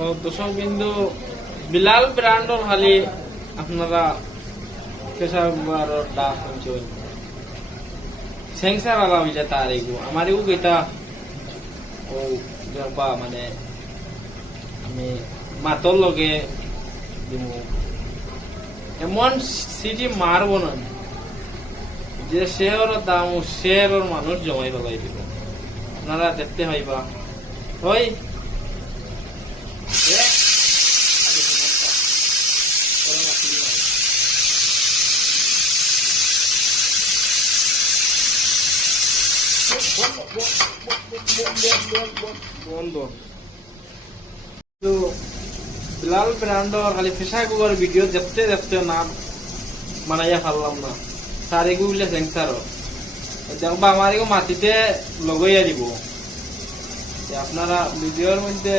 দর্শক বিন্দু বিলাল ব্র্যান্ডর খালি আপনারা পেশার ডাক শুনছেন সেংসার আলা হইলে তার এগু আমার এগু কেটা ও জরবা মানে আমি মাতর লগে দিমু এমন সিটি মারব না যে শেয়ারের দাম শেয়ারের মানুষ জমাই ফেলাই দিব আপনারা দেখতে হইবা ওই বন্ধ বিলাল ব্র্যান্ডর খালি ফেসা গুগর ভিডিও দেখতে দেখতে না মানাইয়া পারলাম না তার এগুলো সেন্সার দেখবা আমার এগো মাটিতে লগাইয়া দিব আপনারা ভিডিওর মধ্যে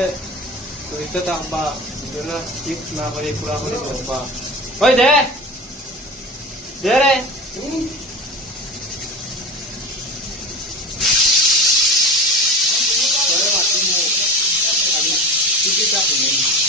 জড়িত থাকবা ভিডিওটা ঠিক না করে পুরাপুরি দেখবা ওই দে দে রে Kita punya